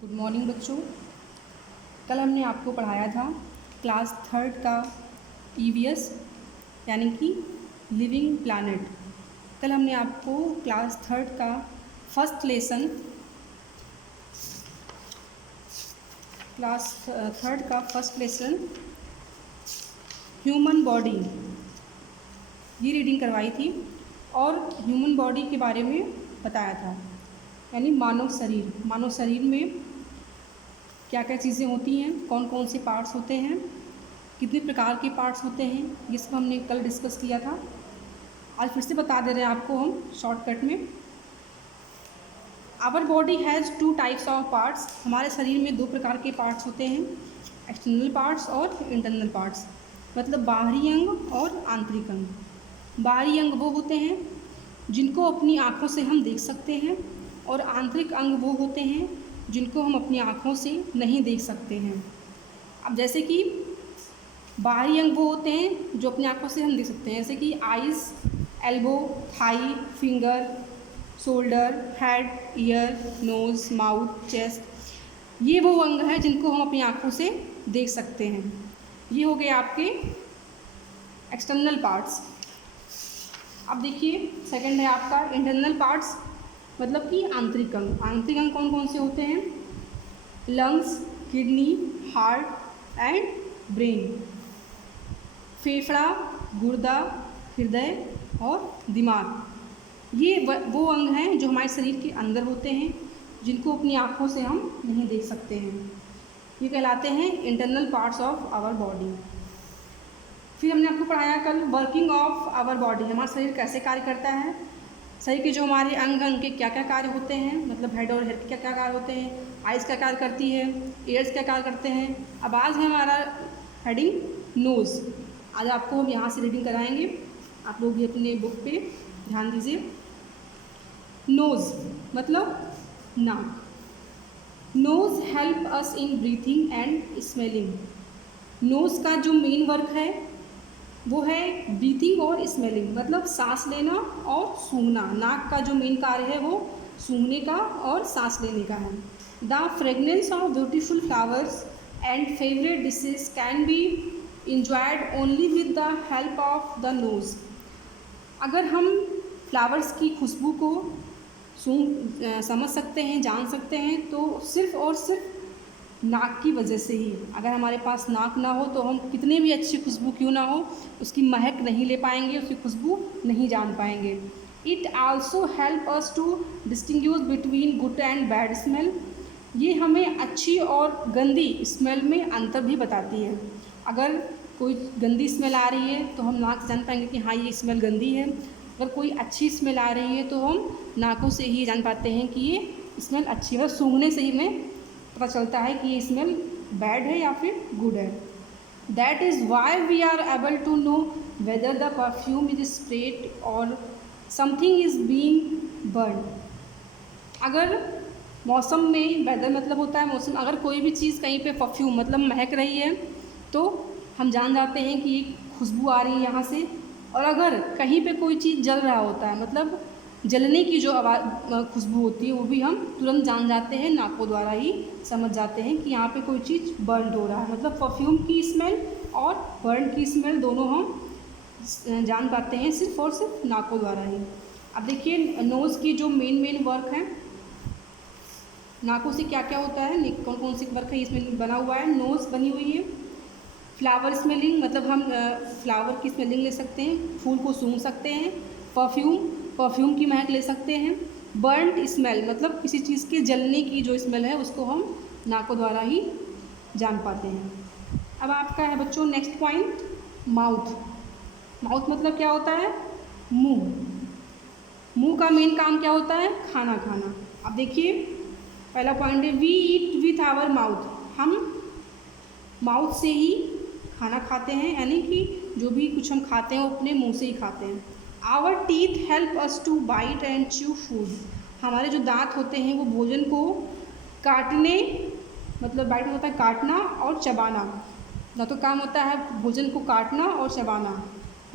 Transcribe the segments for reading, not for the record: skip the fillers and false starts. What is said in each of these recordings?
Good morning बच्चों। कल हमने आपको पढ़ाया था क्लास थर्ड का ईवीएस यानी कि लिविंग प्लैनेट। कल हमने आपको क्लास थर्ड का फर्स्ट लेसन ह्यूमन बॉडी ये रीडिंग करवाई थी और ह्यूमन बॉडी के बारे में बताया था, यानी मानव शरीर में क्या क्या चीज़ें होती हैं, कौन कौन से पार्ट्स होते हैं, कितने प्रकार के पार्ट्स होते हैं, ये सब हमने कल डिस्कस किया था। आज फिर से बता दे रहे हैं आपको हम शॉर्टकट में। Our body has 2 types of parts. हमारे शरीर में 2 प्रकार के पार्ट्स होते हैं, एक्सटर्नल पार्ट्स और इंटरनल पार्ट्स, मतलब बाहरी अंग और आंतरिक अंग। बाहरी अंग वो होते हैं जिनको अपनी आँखों से हम देख सकते हैं और आंतरिक अंग वो होते हैं जिनको हम अपनी आँखों से नहीं देख सकते हैं। अब जैसे कि बाहरी अंग वो होते हैं जो अपनी आँखों से हम देख सकते हैं, जैसे कि eyes, elbow, thigh, finger, shoulder, head, ear, nose, mouth, chest. ये वो अंग हैं जिनको हम अपनी आँखों से देख सकते हैं। ये हो गए आपके एक्सटर्नल पार्ट्स। अब देखिए सेकंड है आपका इंटरनल पार्ट्स, मतलब कि आंतरिक अंग। आंतरिक अंग कौन कौन से होते हैं? Lungs, kidney, heart and brain. फेफड़ा, गुर्दा, हृदय और दिमाग। ये वो अंग हैं जो हमारे शरीर के अंदर होते हैं, जिनको अपनी आँखों से हम नहीं देख सकते हैं। ये कहलाते हैं internal parts of our body. फिर हमने आपको पढ़ाया कल वर्किंग ऑफ आवर बॉडी, हमारा शरीर कैसे कार्य करता है, शरीर के जो हमारे अंग के क्या क्या कार्य होते हैं, मतलब हेड और हेड के क्या क्या कार्य होते हैं, आइज़ क्या कार्य करती है, ईयर्स क्या कार्य करते हैं। अब आज है हमारा हेडिंग नोज़। आज आपको हम यहाँ से रीडिंग कराएंगे, आप लोग भी अपने बुक पे ध्यान दीजिए। नोज़ मतलब नाक। Nose help us in breathing and smelling. Nose का जो मेन वर्क है वो है ब्रीथिंग और स्मेलिंग, मतलब सांस लेना और सूंघना। नाक का जो मेन कार्य है वो सूंघने का और सांस लेने का है। The fragrance of beautiful flowers and favourite dishes can be enjoyed only with the help of the nose. अगर हम फ्लावर्स की खुशबू को समझ सकते हैं, जान सकते हैं, तो सिर्फ़ और सिर्फ नाक की वजह से ही। अगर हमारे पास नाक ना हो तो हम कितने भी अच्छी खुशबू क्यों ना हो उसकी महक नहीं ले पाएंगे, उसकी खुशबू नहीं जान पाएंगे। It also help us to distinguish between good and bad smell. ये हमें अच्छी और गंदी स्मेल में अंतर भी बताती है। अगर कोई गंदी स्मेल आ रही है तो हम नाक से जान पाएंगे कि हाँ ये स्मेल गंदी है। अगर कोई अच्छी स्मेल आ रही है तो हम नाकों से ही जान पाते हैं कि ये स्मेल अच्छी है। सूंघने से ही हमें पता चलता है कि ये स्मेल बैड है या फिर गुड है। That is why we are able to know whether the perfume is spread or something is being burn. अगर मौसम में, वेदर मतलब होता है मौसम, अगर कोई भी चीज़ कहीं पे परफ्यूम मतलब महक रही है तो हम जान जाते हैं कि खुशबू आ रही है यहाँ से। और अगर कहीं पे कोई चीज़ जल रहा होता है, मतलब जलने की जो आवाज़ खुशबू होती है, वो भी हम तुरंत जान जाते हैं, नाकों द्वारा ही समझ जाते हैं कि यहाँ पे कोई चीज़ बर्न हो रहा है। मतलब परफ्यूम की स्मेल और बर्न की स्मेल दोनों हम जान पाते हैं सिर्फ और सिर्फ नाकों द्वारा ही। अब देखिए नोज़ की जो मेन वर्क है, नाकों से क्या क्या होता है, कौन कौन से वर्क है इसमें बना हुआ है। नोज़ बनी हुई है फ्लावर स्मेलिंग, मतलब हम फ्लावर की स्मेलिंग ले सकते हैं, फूल को सूंघ सकते हैं। परफ्यूम की महक ले सकते हैं। बर्न्ड स्मेल मतलब किसी चीज़ के जलने की जो स्मेल है उसको हम नाकों द्वारा ही जान पाते हैं। अब आपका है बच्चों नेक्स्ट पॉइंट माउथ। माउथ मतलब क्या होता है? मुंह। मुंह का मेन काम क्या होता है? खाना खाना। अब देखिए पहला पॉइंट है we eat with our mouth. हम माउथ से ही खाना खाते हैं, यानी कि जो भी कुछ हम खाते हैं वो अपने मुंह से ही खाते हैं। Our teeth help us to bite and chew food. हमारे जो दांत होते हैं वो भोजन को काटने, मतलब बाइट होता है काटना और चबाना। दांतों का काम होता है भोजन को काटना और चबाना।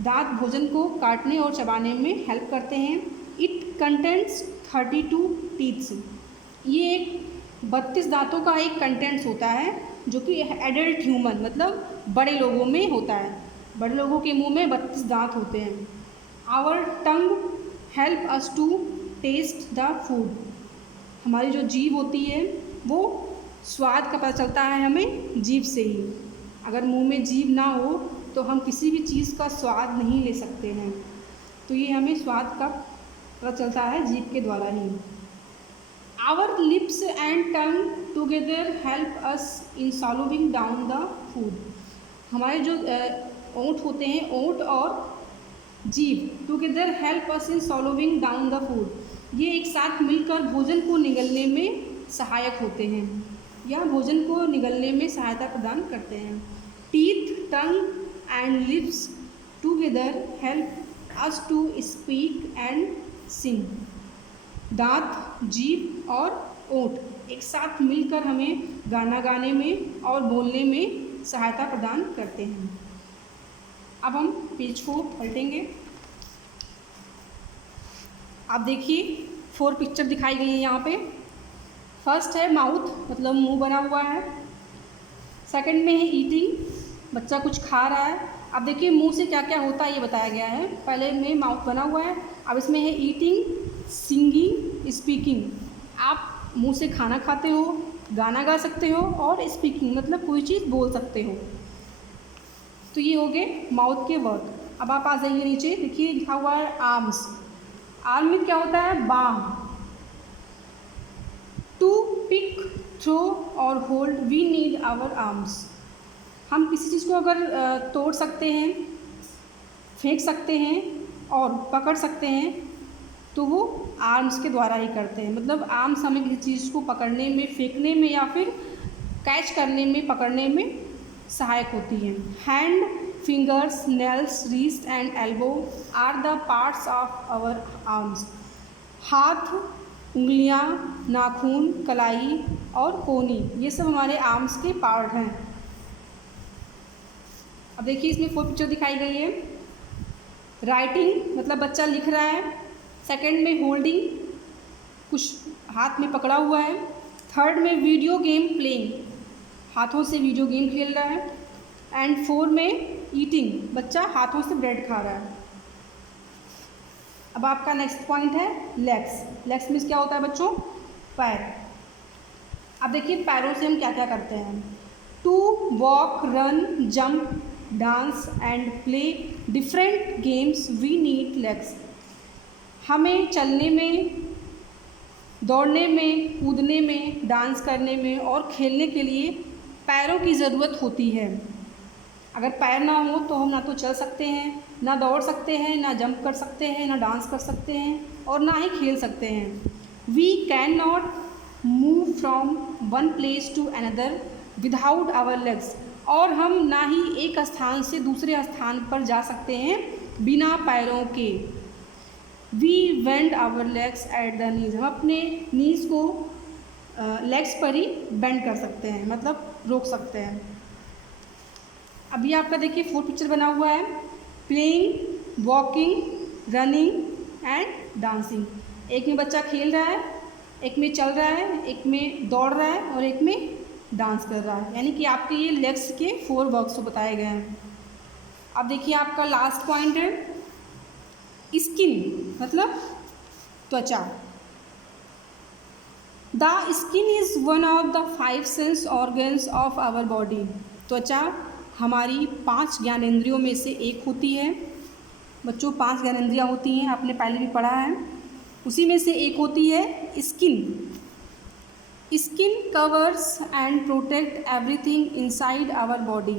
दांत भोजन को काटने और चबाने में हेल्प करते हैं। It contents 32 teeths. ये एक 32 दांतों का एक कंटेंट्स होता है जो कि एडल्ट ह्यूमन मतलब बड़े लोगों में होता है। बड़े लोगों के मुंह में 32 दांत होते हैं। Our tongue help us to taste the food. हमारी जो जीभ होती है वो स्वाद का पता चलता है हमें जीभ से ही। अगर मुंह में जीभ ना हो तो हम किसी भी चीज़ का स्वाद नहीं ले सकते हैं। तो ये हमें स्वाद का पता चलता है जीभ के द्वारा ही। Our lips and tongue together help us in swallowing down the food. हमारे जो ओंठ होते हैं, ओंठ और जीभ together help us in swallowing down the food. ये एक साथ मिलकर भोजन को निगलने में सहायक होते हैं या भोजन को निगलने में सहायता प्रदान करते हैं। Teeth, tongue and lips together help us to speak and sing. दांत, जीभ और ओंठ एक साथ मिलकर हमें गाना गाने में और बोलने में सहायता प्रदान करते हैं। अब हम पेज को पलटेंगे। आप देखिए 4 पिक्चर दिखाई गई है यहाँ पे। फर्स्ट है माउथ, मतलब मुंह बना हुआ है। सेकंड में है ईटिंग, बच्चा कुछ खा रहा है। अब देखिए मुंह से क्या क्या होता है ये बताया गया है। पहले में माउथ बना हुआ है, अब इसमें है ईटिंग, सिंगिंग, स्पीकिंग। आप मुंह से खाना खाते हो, गाना गा सकते हो और स्पीकिंग मतलब कोई चीज़ बोल सकते हो। तो ये हो गए माउथ के वर्ड। अब आप आ जाइए नीचे, देखिए लिखा हुआ है आर्म्स। आर्म में क्या होता है? बाम। टू पिक, थ्रो और hold we need our arms. हम किसी चीज़ को अगर तोड़ सकते हैं, फेंक सकते हैं और पकड़ सकते हैं तो वो आर्म्स के द्वारा ही करते हैं। मतलब आर्म्स हमें किसी चीज़ को पकड़ने में, फेंकने में या फिर कैच करने में, पकड़ने में सहायक होती हैं। Hand, fingers, nails, wrist and elbow are the parts of our arms. हाथ, उंगलियां, नाखून, कलाई और कोहनी ये सब हमारे आर्म्स के पार्ट हैं। अब देखिए इसमें 4 पिक्चर दिखाई गई है। राइटिंग मतलब बच्चा लिख रहा है। सेकंड में होल्डिंग, कुछ हाथ में पकड़ा हुआ है। थर्ड में वीडियो गेम प्लेइंग, हाथों से वीडियो गेम खेल रहा है। एंड 4 में ईटिंग, बच्चा हाथों से ब्रेड खा रहा है। अब आपका नेक्स्ट पॉइंट है लेग्स। लेग्स मीन्स क्या होता है बच्चों? पैर। अब देखिए पैरों से हम क्या क्या करते हैं। To walk, run, jump, dance and play different games we need legs. हमें चलने में, दौड़ने में, कूदने में, डांस करने में और खेलने के लिए पैरों की ज़रूरत होती है। अगर पैर ना हो तो हम ना तो चल सकते हैं, ना दौड़ सकते हैं, ना जंप कर सकते हैं, ना डांस कर सकते हैं और ना ही खेल सकते हैं। We can not move from one place to another without our legs. और हम ना ही एक स्थान से दूसरे स्थान पर जा सकते हैं बिना पैरों के। We bend our legs at the knees. हम अपने नीज को लेग्स पर ही बेंड कर सकते हैं, मतलब रोक सकते हैं। अभी आपका देखिए 4 पिक्चर बना हुआ है। Playing, walking, running and dancing. एक में बच्चा खेल रहा है, एक में चल रहा है, एक में दौड़ रहा है और एक में डांस कर रहा है। यानी कि आपके ये लेग्स के 4 वर्क्स बताए गए हैं। अब देखिए आपका लास्ट पॉइंट है स्किन, मतलब त्वचा। The skin is one of the 5 sense organs of our body. त्वचा हमारी 5 ज्ञानेंद्रियों में से एक होती है। बच्चों 5 ज्ञानेंद्रियाँ होती हैं, आपने पहले भी पढ़ा है। उसी में से एक होती है skin. Skin covers and protect everything inside our body.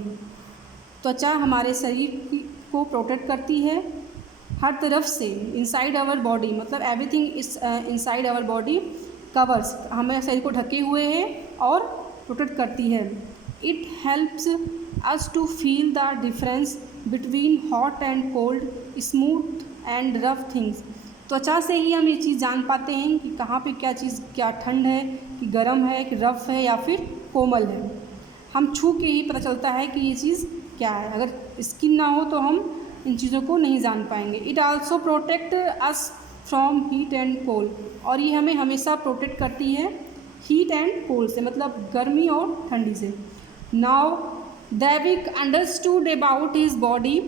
त्वचा हमारे शरीर को प्रोटेक्ट करती है हर तरफ से। इनसाइड आवर बॉडी मतलब everything is inside our body covers, हमें शरीर को ढके हुए है और प्रोटेक्ट करती है। It helps us to feel the difference between hot and cold, smooth and rough things. त्वचा से ही हम ये चीज़ जान पाते हैं कि कहाँ पे क्या चीज़, क्या ठंड है, कि गर्म है, कि रफ़ है या फिर कोमल है। हम छू के ही पता चलता है कि ये चीज़ क्या है। अगर स्किन ना हो तो हम इन चीज़ों को नहीं जान पाएंगे। It also protect us from heat and cold. और ये हमें हमेशा प्रोटेक्ट करती है हीट एंड कोल्ड से, मतलब गर्मी और ठंडी से। नाउ दैविक अंडरस्टूड अबाउट हिज बॉडी,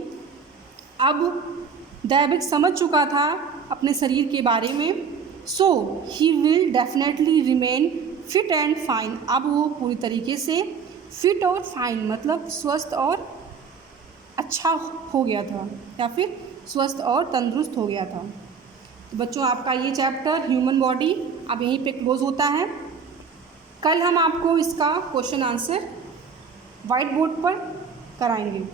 अब दैविक समझ चुका था अपने शरीर के बारे में। So he will definitely remain fit and fine, अब वो पूरी तरीके से फिट और फाइन मतलब स्वस्थ और अच्छा हो गया था, या फिर स्वस्थ और तंदुरुस्त हो गया था। तो बच्चों, आपका ये चैप्टर ह्यूमन बॉडी अब यहीं पे क्लोज होता है। कल हम आपको इसका क्वेश्चन आंसर वाइट बोर्ड पर कराएंगे।